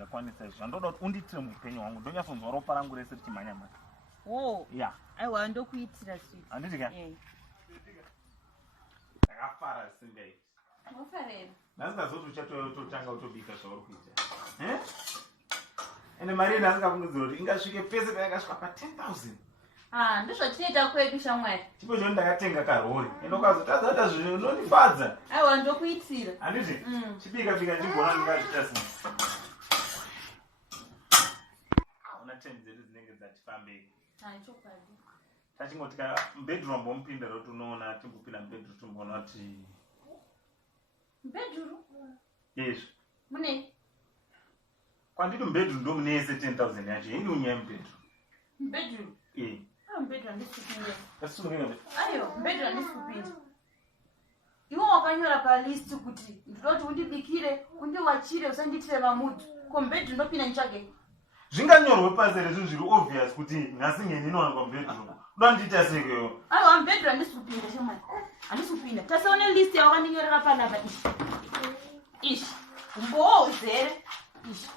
ndakwanisa izvo ndoda kuti unditire mupenyu wangu ndonyafunzwa ropa rangu rese richimhanya. Oh, yeah. Aiwa ndokuitira sweet. Anditi ka? Ndakafara singa iti. Wafarera. Ndasingazoti uchatotanga utobika zvauri kuita. Ende mari ndasingafungidzira kuti ingasvike pese payakasvika pa10,000. Ndozvatinoita kwedu shamwari. Chipo choni ndakatenga karori. Ende ukazotadza zvinhu unondifadza. Aiwa ndokuitira. Anditi? Chibika chigona ndingazviita singa. Hauna time dzedu dzinenge dzatifambei. Chokwadi. Tachingotika bedroom bompinda roti unoona timbopinda bedroom tomboona kuti bedroom? Yes. Mune? Kwanditi bedroom ndo munese 10,000 yacho. Ini unyaya bedroom. Bedroom? Bedroom ndisikupinda. Ndasungena. Ayo, bedroom ndisikupinda. Iwo wakanyora pa list kuti ndoti undibikire, undiwachire, usanditire vamutu. Ko bedroom ndopinda nchake. Zvinganyorwe pasi rezvinhu zviri obvious kuti nhasi ngeni inowanikwa mubedroom. Ndoandita sekeyo. Aiwa mubedroom handisukupinda shamwari. Handisukupinda. Tasaone list yawakandinyorera panapa ishi. Ishi. Umbozere. Ishi.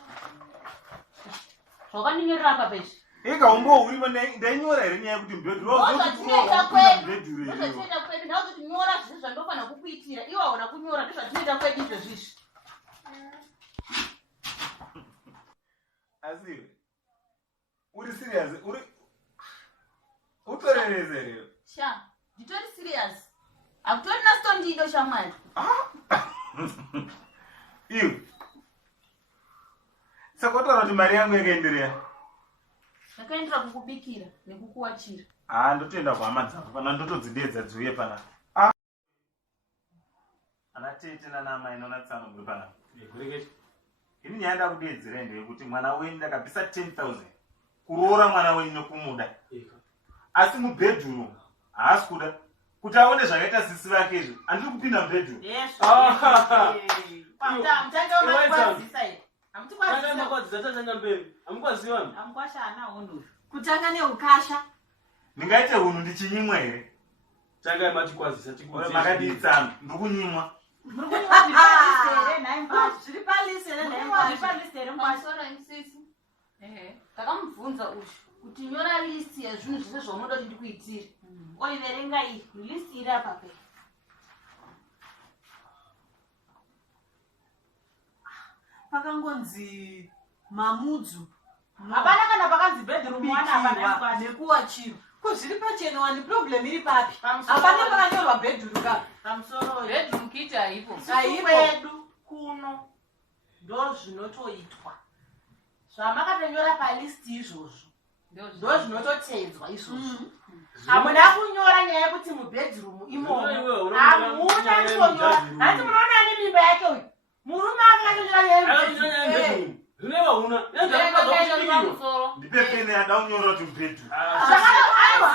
Zvawakandinyorera apa peshi. Ega umbourimo ndainyora here nyaya yekuti mubedroom. Ndozvatinoita kwedu. Ndozvatinoita kwedu. Ndauti nyora zvese zvandofanira kukuitira. Iwo hauna kunyora ndozvatinoita kwedu izvezvizvi. Asiri. Uri serious? Utorerezere. Sha, nditori serious. Akutori na stone ndido shamwari. Iwe. Sakotora kuti mari yangu yakaenderea. Ndakaendera kukubikira nekukuwachira. Ndotoenda kuhama dzangu kana ndotodzidedza dziuye pana. Ana tete nanamai nonatsanogwe pana. Kureketa. Ini nyaya ndakudedzera ndeyekuti mwana wenyu ndakabvisa 10,000 kuroora mwana wenyu nekumuda. Asi mubedroom haasi kuda kuti aone zvakaita sisi vake izvi handiri kupinda mubedroom. Yes. Kutanga neukasha. Ndingaite hunhu ndichinyimwa here? Tanga matikwazisa tikudzira. Makadii tsano ndikunyimwa. Takamubvunza uchu kuti nyora list yazvinhu zvese zvaunoda kuti ndikuitire. Oiverenga iyi list iri apa pe. Pakangonzi mamudzu. Hapana kana pakanzi bedroom mwana hapana nekuwachiro. Kuzviri pachena wani problem iri papi? Hapana pakanyorwa bedroom ka. Pamusoro bedroom kiti haipo. Haipo kuno. Ndo zvinotoitwa. Zvamakatonyora pa list izvozvo. Ndo zvinototedzwa izvozvo. Hamuna kunyora nyaya yekuti mubedroom imomo. Hamuna kunyora. Hati munoona ane mimba yake uyu. Murume akanyora nyaya yebedroom. Zvineva huna. Ndipe pene yada unyora kuti mubedroom. Aiwa.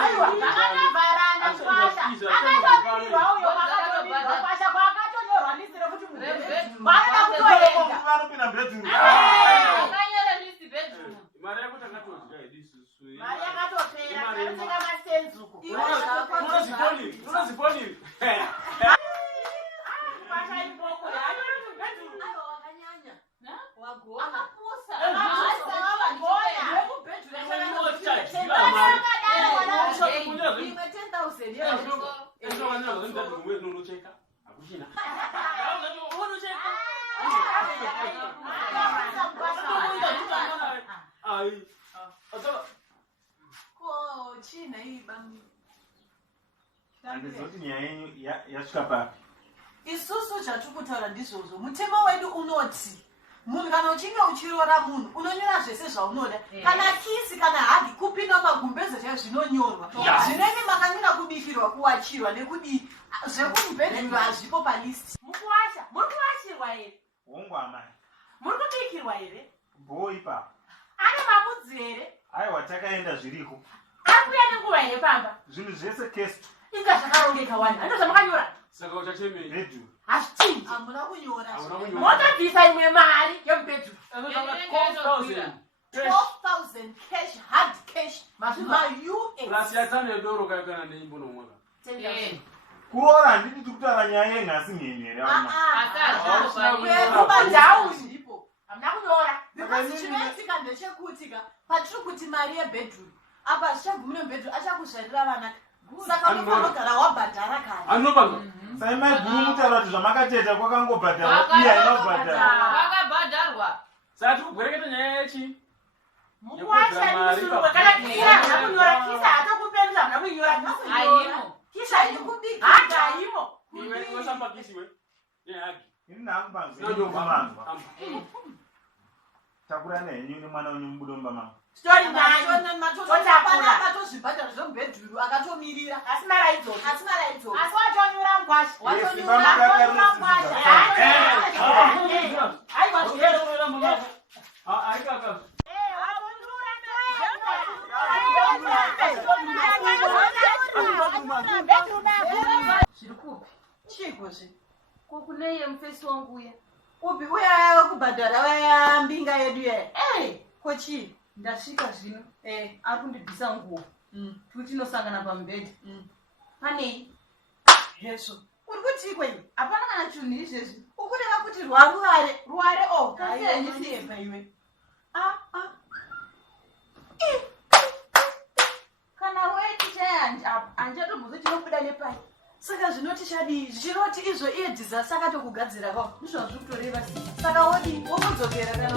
Akavharana kwasha. Akatobirirwa uyo akatobirirwa kwasha kwakatonyorwa list rekuti mubedroom. Vanoda kutoenda. Vanopinda mubedroom. Akanyora list bedroom. Mari yako takatodya idisusu. Mari yakatopera. Kanotenga masenzuko. Unoziponi. Kwasha iboko. Aiwa wakanyanya. Wagona. Akapusa. Imwe 10,000 yezo. Ko china hii bam. Handizoti nyaya yenyu yasvika papi. Isusu chatukutaura ndizvozvo. Mutemo wedu unoti munhu kana uchinge uchiroora munhu unonyora zvese zvaunoda. Kana kisi kana hagi kupinda magumbeze chaizvo zvinonyorwa. Zvinenge makanyora kubikirwa kuwachirwa nekudi zvekumubhedhuru hazvipo palist. Mukuwasha. Muri kuwachirwa here? Hongu amai. Muri kubikirwa here? Bho ipapo. Ane mamudzi here? Aiwa takaenda zviriko. Akuya nenguva here pamba? Zvinhu zvese kesto. Inga zvakarongeka wani. Handizvo zvamakanyora? Saka uchachemei. Bedroom. Hazvichinji. Hamuna kunyora. Motobvisa imwe mari yomubhedroom. 12,000 cash, hard cash. Ma-US. Plus yatsano yedoro kana neimbo nomwaka. 10,000. Kuroora handiti tikutaura nyaya yenhasi nyenye here. Kuyeruba ndau ndipo. hamuna kunyora because chinoitika ndechekutika patiri kuti mari yebedroom apa zvichagumire mubedroom achakuzvarira vana saka unofanogara wabhadhara kare Anopanga. sai maiguru mutaura kuti zvamakateta kwakangobhadharwa iye ainobhadharwa vakabhadharwa Saka tikubwereketa nyaya yechi. mukuwashanisuru kana kisa hamuna kunyora kisa hatakupenza hamuna kunyora aimo kisa Haikubika. haimo Iwe wasamba kisiwe. Ye hagi. ini nakubanza Sino kumanzwa amba. takura nenyu nemwana wenyu mubudomba mangu story nani akatozvibhadhara zvomubhedhuru akatomirira asi mara idzodzo asi mara idzodzo asi watonyora mugwasha watonyora zviri kupi chikozve kokuneye mufesi wangu uya upi uya kubhadhara waya mbinga yedu yaya kochii ndasvika zvino ari kundibvisa nguo kuti tinosangana pamubhedha panei hezvo uri kutikweni hapana kana chinhu izvezvi ukureva kuti ruware ogaanyisiemba iwe kana roetichai handichatombozo chinobuda nepai saka zvinoti chadii zvichinoti izvo iye dhizasi akatokugadzira kwao ndizvo zviri kutoreva saka wodi wokudzokera kana